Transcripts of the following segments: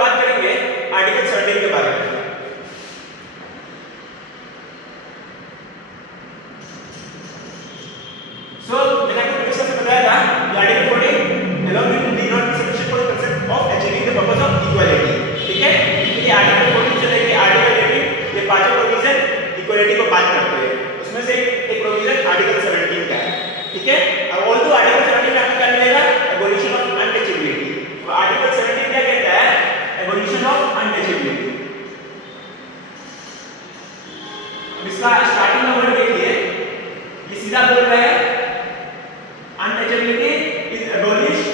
बात करेंगे आर्टिकल 17 के बारे में। मैंने आपको पीछे से बताया था कि article 14 allow you to be not sufficient for the concept of achieving the purpose of equality। ठीक है, ये आर्टिकल 14 से लेके आर्टिकल 18 ये पांचों प्रोविजन इक्वालिटी को बात करते हैं। उसमें से एक प्रोविजन आर्टिकल 17 का है। ठीक है, अब ऑल्दो आर्टिकल 17 में आपको क्या मिलेगा, एबोलिशन ऑफ अनटचेबिलिटी। तो आर्टिकल 17 क्या कहता है, एबोलिशन ऑफ अनटचेबिलिटी। इसका स्टार्टिंग का वर्ड देखिए, ये सीधा बोल रहा है untouchability is abolished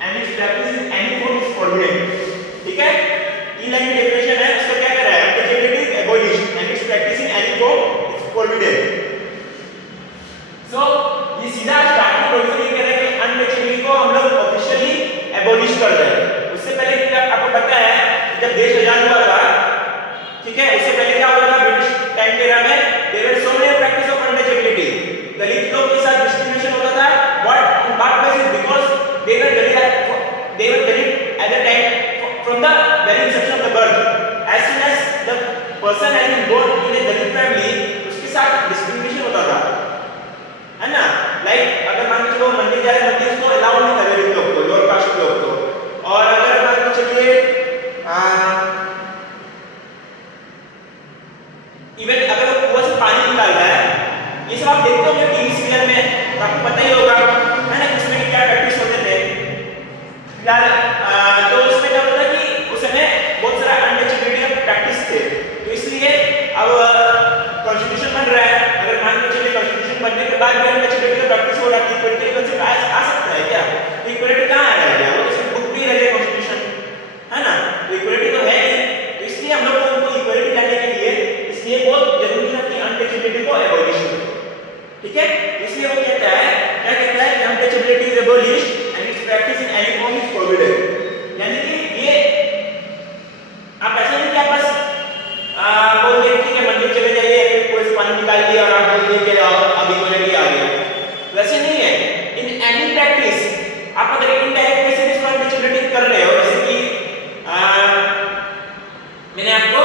and its practice in any form is forbidden। ठीक है, तीन लाइन में डेफिनेशन है, उसका क्या कर रहा है, untouchability is abolished and its practice in any form is forbidden। सो ये सीधा स्टार्टिंग प्रोविजन ये कह रहा है कि अनटचेबिलिटी को हम लोग ऑफिशियली एबोलिश कर रहे हैं। उससे पहले क्या आपको पता है जब देश आजाद हुआ था, ठीक है, उससे पहले क्या होता था, ब्रिटिश टाइम के एरा में there were so many practice of untouchability. Dalit लोग के साथ डिस्क्रिमिनेशन होता था, what basis, because they were delivered at the time from the very inception of the birth। as soon as the person has been born in a Dalit family, उसके साथ discrimination होता था, है ना। लाइक अगर मान के चलो मंदिर जा रहे, मंदिर उसको अलाउ नहीं कर रहे लोग को, लोअर कास्ट लोग को। और अगर मान के चलिए इवन अगर वो कुआं से पानी निकाल रहा है, ये सब आप देखते होंगे टीवी सीरियल में, तो आपको पता ही होगा, है ना, किसमें क्या प्रैक्टिस होते थे फिलहाल। तो उसमें क्या होता है कि उस समय बहुत सारा अनटचेबिलिटी का प्रैक्टिस थे। तो इसलिए अब कॉन्स्टिट्यूशन बन रहा है, अगर मान के चलिए कॉन्स्टिट्यूशन बनने के बाद भी अनटचेबिलिटी का प्रैक्टिस हो रहा है, इक्वालिटी का कांसेप्ट आ सकता है क्या? इक्वालिटी कहां आ रहा है क्या? वो तो सिर्फ बुक में ही रह गया कॉन्स्टिट्यूशन, है ना। तो इक्वालिटी तो है नहीं, तो इसलिए हम लोग को उनको इक्वालिटी लाने के लिए इसलिए बहुत जरूरी है कि अनटचेबिलिटी को एबॉलिश करें। ठीक है, इसलिए वो कहता है, क्या कहता है कि untouchability is abolished and it's practice in any form is forbidden. यानी कि ये आप ऐसा नहीं कि आप बस बोल दें ठीक है मंदिर चले जाइए, फिर कोई से पानी निकाल लिया और आप बोल दिए कि अब इक्वालिटी आ गया, वैसे नहीं है। इन एनी प्रैक्टिस आप अगर इनडायरेक्ट वे से इसको अनटचेबिलिटी कर रहे हो, जैसे कि मैंने आपको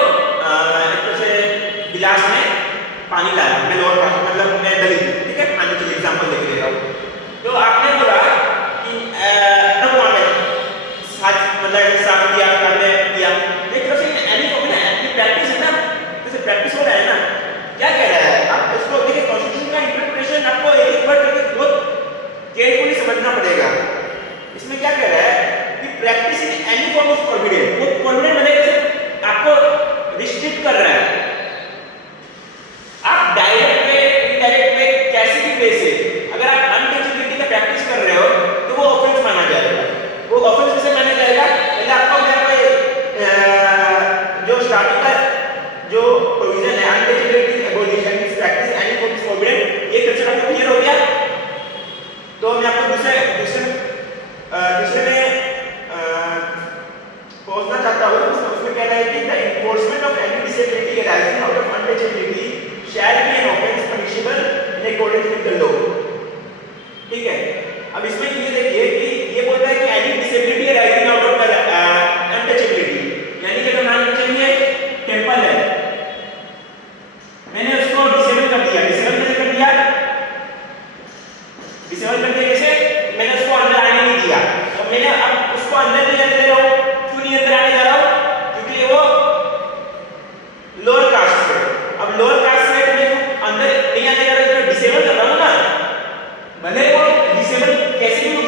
एक तो से गिलास में पानी लाया, मैं लोअर कास्ट मतलब मैं दलित, ठीक है, मान लीजिए एग्जांपल देख रहा हूं, तो आपने बोला कि वहां पे साथ मतलब साफ दिया, करने दिया, एक तरह से एनी फॉर्म में एनी प्रैक्टिस है ना, जैसे प्रैक्टिस हो रहा है ना। क्या कह रहा है, आप इसको देखिए, कॉन्स्टिट्यूशन का इंटरप्रिटेशन आपको एक एक वर्ड करके बहुत केयरफुली समझना पड़ेगा। इसमें क्या कह रहा है कि practice in any form of forbidden, वो फोरबिडन बनेगा सिर्फ आपको रिस्ट्रिक्ट कर रहा है। आप डायरेक्ट वे इनडायरेक्ट वे कैसे भी वे से अगर आप अनटचेबिलिटी का प्रैक्टिस कर रहे हो तो वो ऑफेंस माना जाएगा। वो ऑफेंस कैसे माना जाएगा, पहले आपको जो स्टार्टिंग का जो प्रोविजन है untouchability abolition is practice any form is forbidden, ये कंसेप्ट आपको क्लियर हो गया। तो मैं आपको दूसरे में पहुंचना चाहता हूं। उसमें कह रहा है कि the enforcement of any disability arising out of untouchability shall be an offense punishable in accordance with the law। ठीक है, अब इसमें ये देखिए कि ये बोलता है कि any disability arising out of untouchability, यानी कि अगर मान लीजिए चलिए टेंपल है, मैंने उसको डिसेबल कर दिया। डिसेबल कैसे कर दिया? डिसेबल कर दिया कैसे? मैंने उसको अंदर आने नहीं दिया, और मैंने अब उसको अंदर नहीं जाने दे रहा हूं। क्यों नहीं अंदर आने दे रहा हूं? क्योंकि वो लोअर कास्ट है। अब लोअर कास्ट अंदर नहीं आने का डिसेबल कर रहा हूं ना, भले वो डिसेबल कैसे भी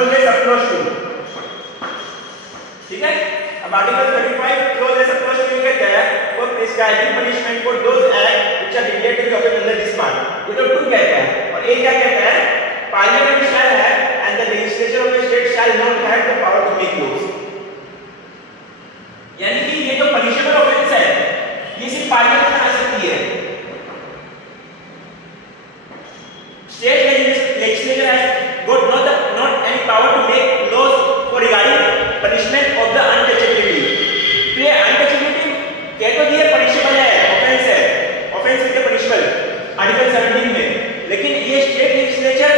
क्लोज एज अप्रोच टू, ठीक है। अब article 35 clause as approach to कहता है for prescribing punishment for those act which are related to offence under this part, ये तो 2 कहता है। और ये क्या कहता है, parliament shall have and the legislature of the state shall not have the power to make laws, यानी कि ये जो पनिशेबल ऑफेंस है ये सिर्फ पार्लियामेंट बना सकती है। State legislature has got not any power to make laws for regarding punishment of the untouchability। तो ये untouchability कह तो दिया पनिशेबल है, ऑफेंस है, ऑफेंस विद पनिशेबल आर्टिकल 17 में, लेकिन ये स्टेट लेजिस्लेचर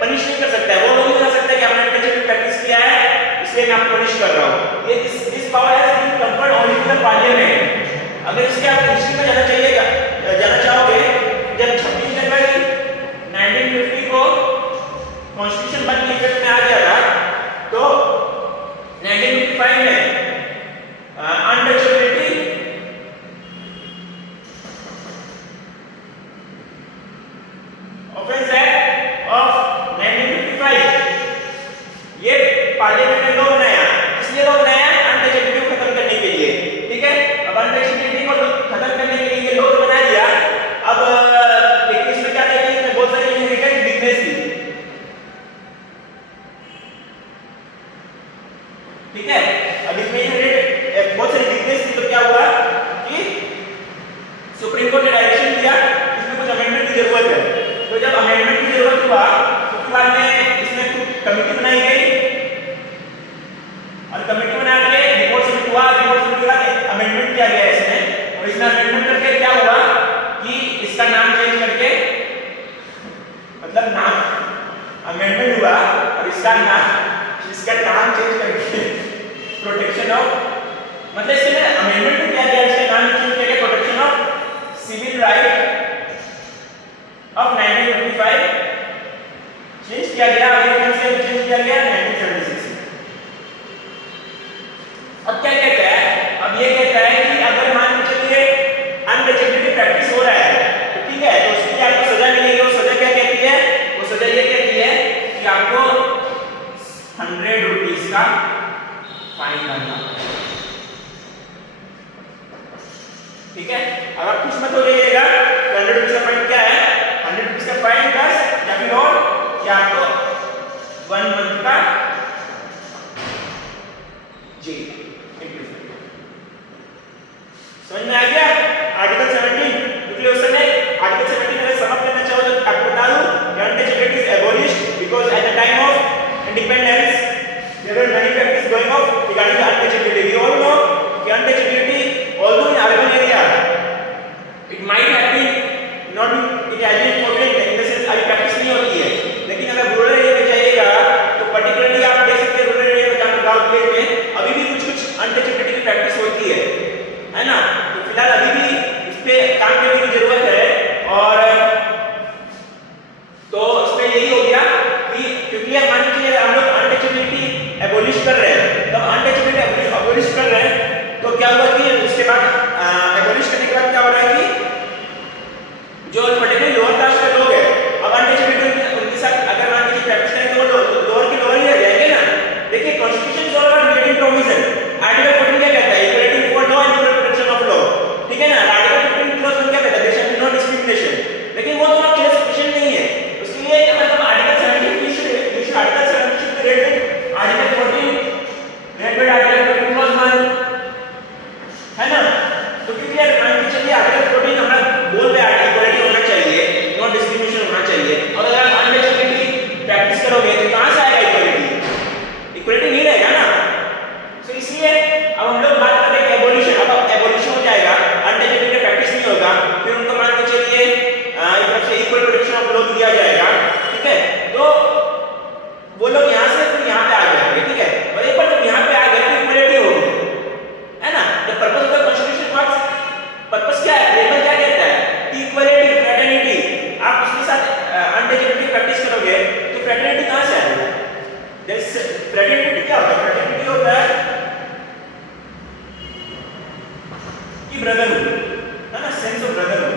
पनिश नहीं कर सकता है। वो लोग नहीं कर सकता कि आपने अनटचेबल प्रैक्टिस किया है इसलिए मैं आपको पनिश कर रहा हूं। ये this power has been conferred only to the parliament. अगर इसके आप हिस्ट्री में जाना चाहोगे, जब 26 जनवरी 1950 को कॉन्स्टिट्यूशन बन के इफेक्ट में आ गया था, तो 1955 में अनटचेबिलिटी ऑफेंस एक्ट ऑफ 1955 ये पार्लियामेंट ने लॉ बनाया। इसलिए लॉ बनाया अनटचेबिलिटी को खत्म करने के लिए, ठीक है। अब अनटचेबिलिटी को खत्म करने के लिए ये लॉ बना दिया। अब देखिए इसमें क्या देखिए, इसमें बहुत सारी इनहेरिटेड वीकनेस थी, ठीक है। अब इसमें बहुत सारी वीकनेस थी, तो क्या हुआ कि सुप्रीम कोर्ट ने डायरेक्शन दिया इसमें कुछ अमेंडमेंट की जरूरत है। तो जब अमेंडमेंट की जरूरत हुआ तो उसके बाद में इसमें कुछ कमेटी बनाई गई और कमेटी बना के रिपोर्ट सबमिट हुआ। रिपोर्ट सबमिट के बाद अमेंडमेंट किया गया इसमें, और इसमें अमेंडमेंट करके क्या हुआ कि इसका नाम चेंज करके, मतलब नाम अमेंडमेंट हुआ और इसका नाम चेंज करके प्रोटेक्शन ऑफ, मतलब इसमें अमेंडमेंट किया गया, इसका नाम चेंज किया गया protection of civil right of 1955 change किया गया। अमेंडमेंट से चेंज किया गया 1976। अब क्या कहता है, अब ये कहता है कि अगर मान के चलिए अनटचेबिलिटी प्रैक्टिस हो रहा है तो ठीक है, तो उसके लिए आपको सजा मिलेगी। वो सजा क्या कहती है, वो सजा ये कहती है कि आपको 100 रुपीस का फाइन भरना, ठीक है। अब आप कुछ मत हो जाइएगा, 100 रुपीस का फाइन क्या है, 100 रुपीस का फाइन प्लस या फिर और कि आपको 1 मंथ का जेल। समझ में आ गया आर्टिकल 17 न्यूक्लियर में। आर्टिकल 17 में समाप्त करना चाहो तो आपको बता दूं कि untouchability is एबोलिश्ड because at the time of independence there were many practices going on regarding the untouchability. We all know कि untouchability although in urban area it might have been not it has been forbidden in the sense अभी practice नहीं होती है, लेकिन अगर rural area में जाइएगा तो पर्टिकुलरली आप देख सकते हैं रूरल एरिया में जहाँ गांव विलेज में अभी भी कुछ अनटचेबिलिटी की प्रैक्टिस होती है ना। तो फिलहाल अभी भी इस पे काम करने की जरूरत है। और तो इसमें यही हो गया कि क्योंकि मान लीजिए हम लोग अनटचेबिलिटी एबोलिश कर रहे हैं, तब अनटचेबिलिटी एबोलिश कर रहे हैं तो क्या हुआ कि उसके बाद एबोलिश करने के बाद क्या हो रहा है कि जो पर्टिकुलर लोअर कास्ट के लोग हैं अब अनटचेबिलिटी उनके साथ अगर मान लीजिए प्रैक्टिस करें तो वो लोअर के लोअर ही रह जाएंगे ना। देखिए constitution is all about relative provision. Article 14 क्या कहता है, equality before law and equal protection of law, ठीक है ना। आर्टिकल 15 क्लॉज 1 क्या कहता है, there shall be no discrimination, लेकिन वो दोनों क्लियर सफिशिएंट नहीं है। उसके लिए मतलब article 17 you should article 17 should be read with article 14 read with article 15 clause 1, है ना। तो क्लियर मान के चलिए आर्टिकल 14 हमारा बोल रहा है इक्वालिटी होना चाहिए, नो डिस्क्रिमिनेशन होना चाहिए। और अगर आप अनटचेबिलिटी प्रैक्टिस करोगे तो कहां से आएगा इक्वालिटी, इक्वालिटी नहीं रहेगा ना। तो इसलिए अब हम लोग बात कर रहे हैं एबोलिशन। अब एबोलिशन हो जाएगा, अनटचेबिलिटी प्रैक्टिस नहीं होगा, फिर उनको मान के चलिए एक तरफ से इक्वल प्रोटेक्शन ऑफ लॉ दिया जाएगा, ठीक है। तो वो लोग यहां से फिर यहां पे आ जाएंगे, ठीक है। और एक बार जब यहां पे आ गए तो इक्वालिटी होगी, है ना। The purpose of the constitution what's purpose क्या है, लेबल क्या कहता है, इक्वालिटी फ्रेटर्निटी। आप उसके साथ अनटचेबिलिटी प्रैक्टिस करोगे तो फ्रेटर्निटी कहां से आएगा, दिस फ्रेटर्निटी क्या होता है, फ्रेटर्निटी होता है कि ब्रदरहुड, है ना, सेंस ऑफ ब्रदरहुड।